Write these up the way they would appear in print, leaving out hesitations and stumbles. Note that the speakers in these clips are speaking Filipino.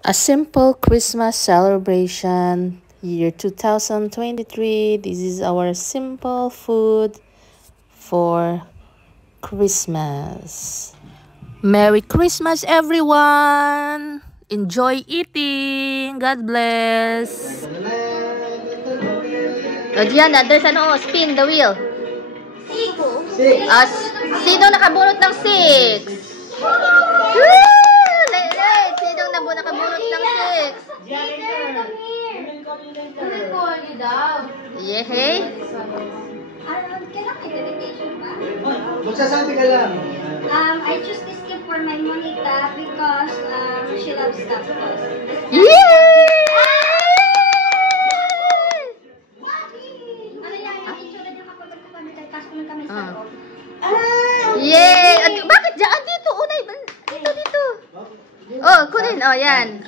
A simple Christmas celebration, year 2023. This is our simple food for Christmas. Merry Christmas, everyone! Enjoy eating! God bless! O, Gianna, there's spin the wheel. Sino nakabunot ng 6? Sinong nakabunot ng 6? Yehey! Magsasabi ka lang. I choose this gift for my Monita because she loves tacos. Yay! Yay! Bakit dyan? Dito, unay. Dito. Oh, kunin. Oh, yan.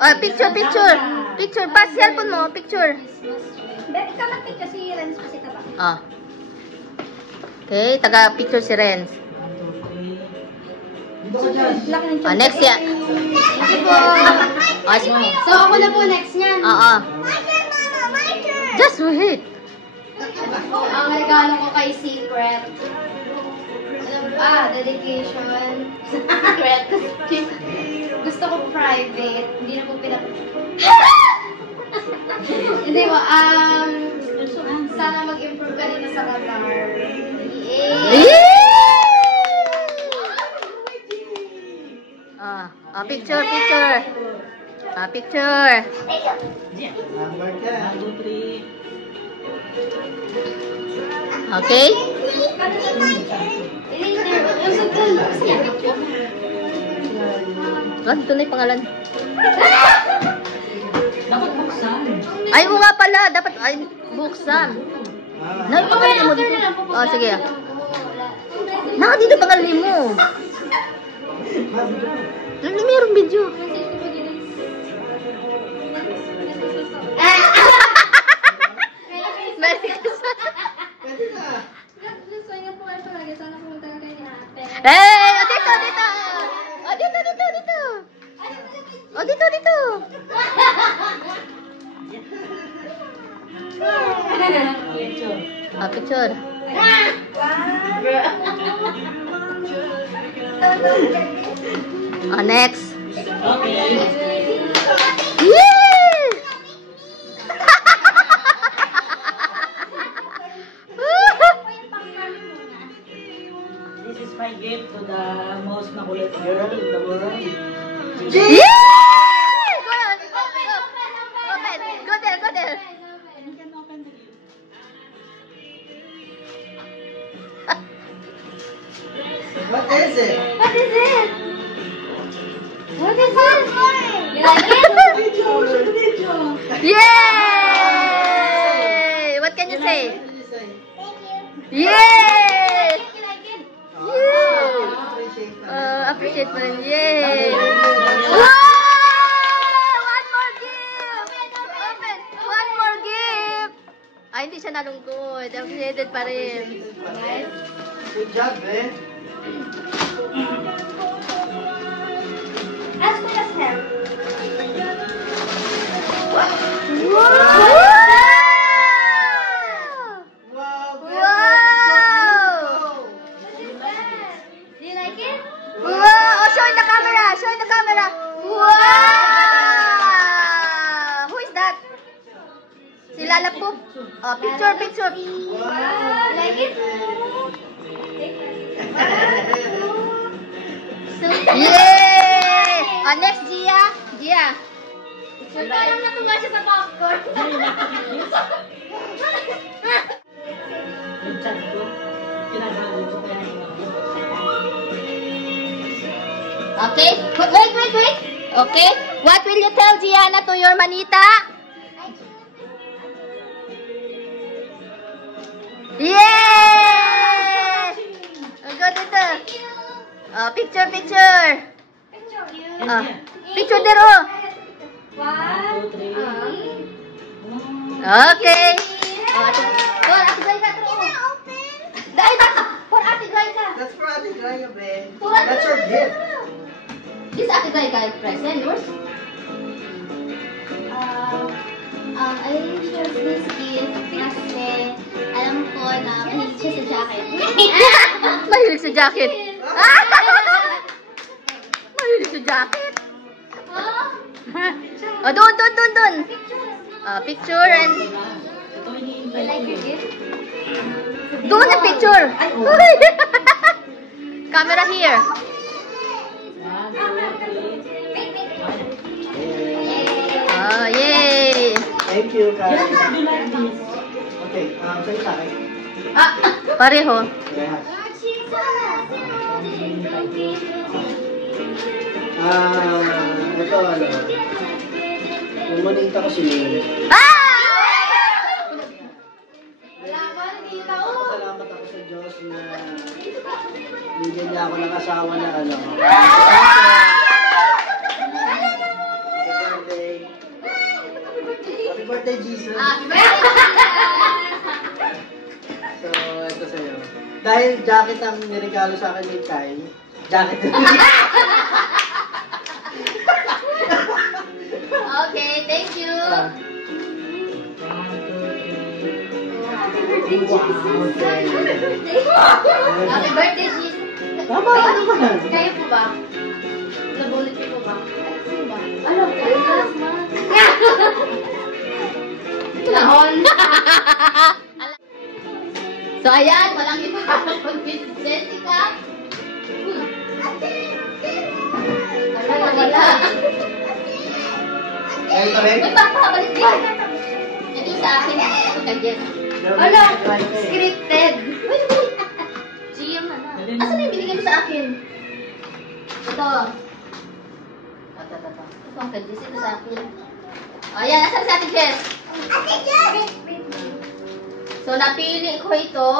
Oh, picture. Picture. Pass cellphone mo. Picture. Bakit ka mag-picture si Renz kasi ka ba? Oh. Okay, taga-picture si Renz. Dito ka dyan. Oh, next yan. So, ako na po next niyan. Oo. Just wait. Ang regalo ko kay Secret. Dedication. Secret. Gusto ko private. Hindi na po Hindi mo, sana mag-improve ka dito sa Qatar. Yay! Picture. Picture. Number ka. Okay? Dito na yung pangalan. Dapat buksan. Ay, mo nga pala. Dapat, buksan. Pangalan mo dito. Oh, sige. Dito pangalan mo. Mayroong video. Hey! Dito! Dito! Picture. Next. Okay. Yay! This is my gift to the most makulit girl in the world. Yay! Go on. Open. Go there. What is it? What is it? You like it? Yay! What can you say? What did you say? Yay! You like it? Appreciate that. Appreciate mo rin. Yay! Wow! One more gift! Open! One more gift! Hindi siya nalungkot. Appreciated pa rin. Good job, eh? As good as him. Wow! Wow! Do you like it? Wow! Show in the camera! Wow! Who is that? Si Lala Poop? Picture! You like it? Yay! Next, Gia. Parang natuwa siya sa popcorn. Yung chat ko, kinagawa ko kaya Okay? Wait. Okay? What will you tell Gianna to your manita? Yay! Go dito. Picture. Picture there, oh. 1, 2, 3. Okay. Ate Joy ka to. Dahil for Ate Joy ka. That's for Ate Joy, be. For Ate That's your Joy gift. ka. This Ate Gray present. Yours? I chose this gift kasi alam ko na mahilig siya sa jacket. Mahilig sa jacket. Mahilig sa jacket. Oh, doon. Picture and... I like your gift. Doon ang picture. Camera here. Oh, yay. Thank you, Karen. Okay, sa'yo sa akin. Pareho. Yes. Ito ano. Yung manita ko si Lily. Salamat ako sa Diyos na bigyan niya ako ng asawa na ano. Happy birthday, Jesus. So, ito sa'yo. Dahil jacket ang niregalo sa akin ni Kai, jacket Okay, thank you. Happy birthday, Jesus. Tama ka naman. Kayo po ba? Nabulit niyo po ba? Sino ba? Alam ko. Lahon. So, ayan, walang iba kundi si Jessica. Wala. Ito rin. Uy, papabalik din. Ito sa akin. Ito kay Jess. Ano? Scripted. GM na na. Asan na yung binigay mo sa akin? Ito. Ito ang kay Jess. Ito sa akin. O, ayan. Asan sa atin, Jess? So, napili ko ito.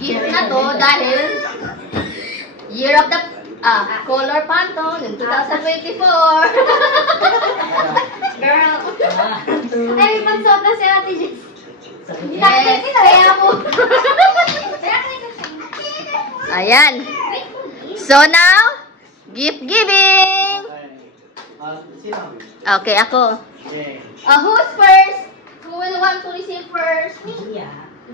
Gift na to dahil Year of the Color Pantone in 2024. Girl. Ay, pansot na si Ate Jess. Yes. Kaya mo. Ayan. So now, gift giving. Sino? Okay, ako. Yeah. Who's first? Who will want to receive first?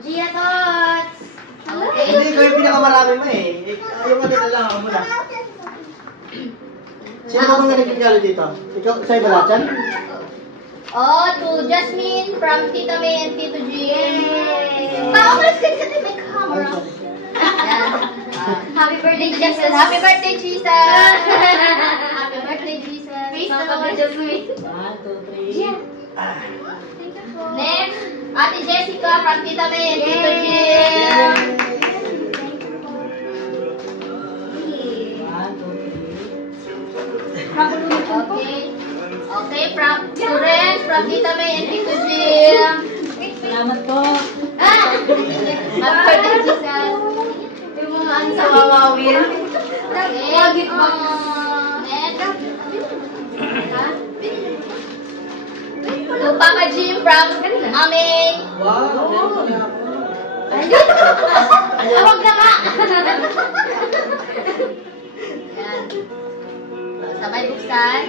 Gia Tots. Okay. Hindi ko yung pinakamarami mo eh. Yung ano na lang ako muna. Sino ba mga nagkikalo dito? Ikaw, sa'yo ba lahat yan? Oh, to Jasmine from Tita May and Tito Jim. Paumalas ka sa may camera. Ayan. Happy birthday, Jesus. Jesus. Happy birthday, Jesus. Happy birthday, Jesus. Praise the Mga Lord. Jasmine. 1, 2, 3. Gia. Ah. Thank you po. Next, Ate Jessica from Tita May and Tito Jim. 1, 2, 3. Okay. Okay, from Suren, from Tita May and Tito Jim. Salamat po. Happy birthday, Jesus. Yung mga ano sa wawawin. Okay. Next. To Papa Jim from Aming. Wow! Awag na nga! Yan. Sabay buksan.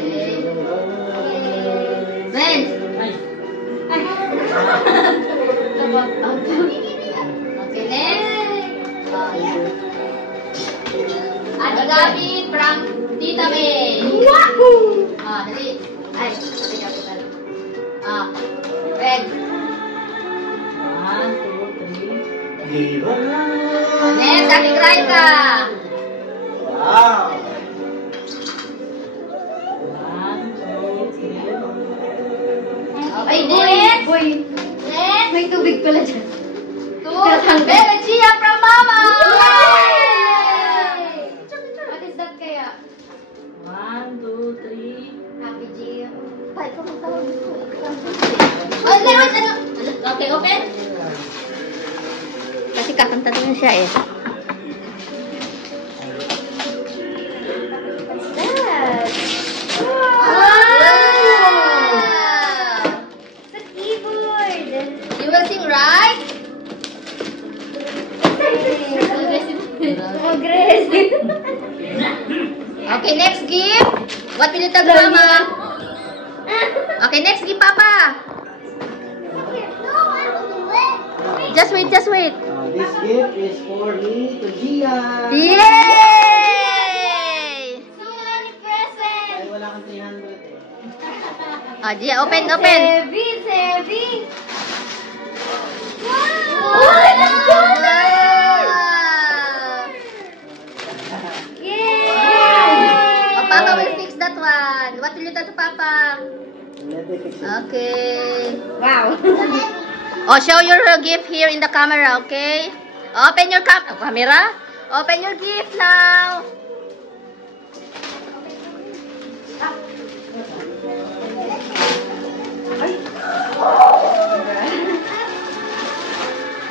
Okay. Ben! Ay. Okay, next. Ate Gabi from Tita May. Wahoo! Dali. Ay, dali ka po tayo. Red. 1, 2, 3. Diba? Next, Ate Graika. Wow! 1, 2, 3. Okay, next. Boy, Next. may tubig pala dyan. Bebe Gia from Mama. What is that kaya? 1, 2, 3. Happy Gia. Bye, kung tawag ko. Oh, meron ano? Okay, open. Kasi kakanta din siya eh. That? Wow! It's a keyboard. You will sing, right? Aggressive. Okay, next gift. What will you tell Mama? Okay, next gift, Papa. Just wait, just wait. This gift is for me to Gia. Yay! So many presents! Ay, wala kang 300 eh. Gia, open, open. Heavy, it's heavy. Wow! Wow! Yay! Oh, Papa will fix that one. What will you tell to Papa? Let me fix it. Okay. Wow. Oh, show your gift here in the camera, okay? Open your camera. Open your gift now.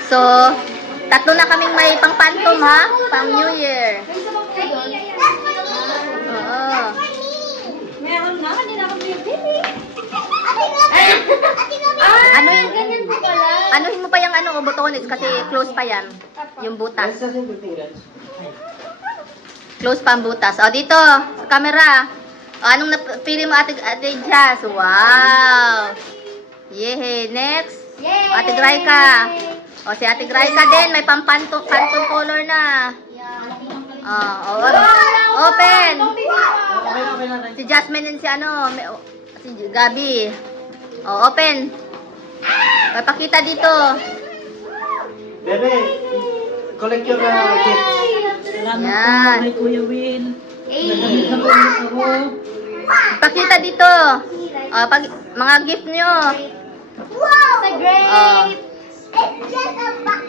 So, tatlo na kaming may pang-phantom, ha? Pang New Year. Oo. Meron nga, hindi na ako bibili. Ganyan po pala. Anuhin mo pa yung botones kasi close pa yan. Yung butas. Let's just simple things. Close pa ang butas. O, dito, sa camera. O, anong napili mo, Ate Jazz? Wow! Yehey! Next. Yay! Ate Graika. O, si Ate Graika din. May pang-phantom color na. O, open. Okay na rin. Si Jasmine and si Gabi. O, open. Papakita dito. Bebe, collect your gifts. Salamat Yan. po kay Kuya Win. Nagamit na po ako. Pakita dito. O, mga gift nyo. Wow! It's a grape! Oh. It's just a box.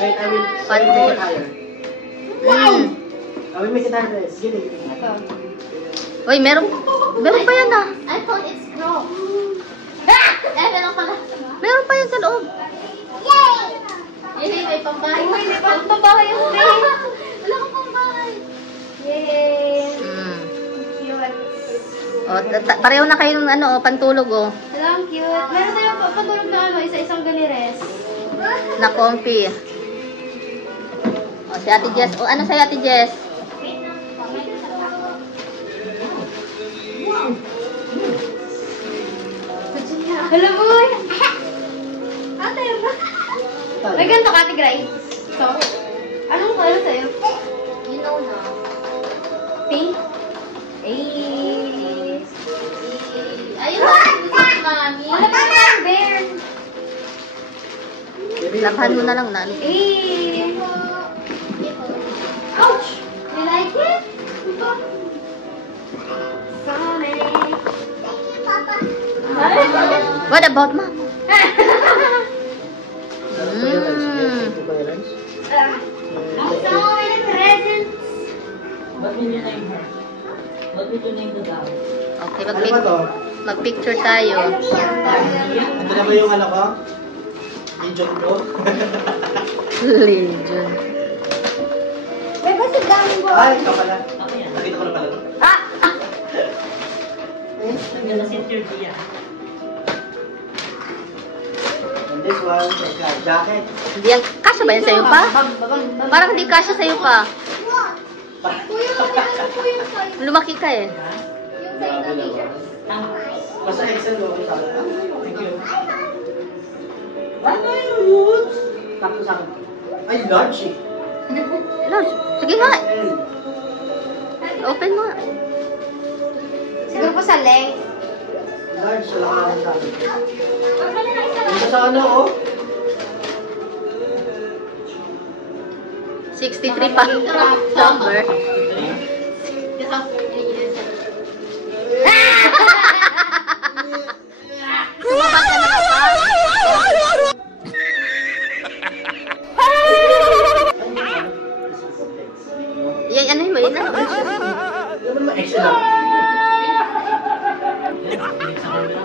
Wait, I will One, make it higher. I will make it higher. Give it. Uy, meron pa yan ah. I thought it's grow. Meron pala. Meron pa yan sa loob. Yay! Yay, may pambahay. Uy, may pambahay yung face. Wala kang pambahay. Yay! Cute. O, pareho na kayo ng pantulog oh. Wala, ang cute. Meron tayong patulog na isa-isang ganires. Na comfy. O, si Ate Jess. O, ano sa'yo Ate Jess? Alam mo, ate, may ganito ka, Ate Gray. So, anong color sa'yo? You know na. Pink? Ayun na, gusto ko mami. Ano ba yung bear? Labahan mo na lang na. Ouch! You like it? So many. Thank you, Papa. What about mom? So many presents. What will you name her? What will you name the dog? Okay, Ano ba to? mag-picture tayo. Ito na ba yung ko? Legion ko? Legion. May ba sa dami mo? Ay, ikaw pala. Ako yan. Nakita ko na pala. Nandiyan na si Sir Gia. And this one, jacket. Hindi yan. Kasya ba yan sa'yo pa? Parang hindi kasya sa'yo pa. Kuya, ano po yung size? Lumaki ka eh. Yung size na t-shirt. Basta Excel mo ako sa akin. Thank you. Ano yung roots? Tapos sa akin. Ay, large eh. Large. Sige nga. L. Open mo. Siguro po sa length. Large, sa lakaran sa akin. Ito sa oh. 63 pa. Number. Sumabak ka na ba? Yan, ano mo? Yan, ano? Ano naman Excel lang? Sa camera.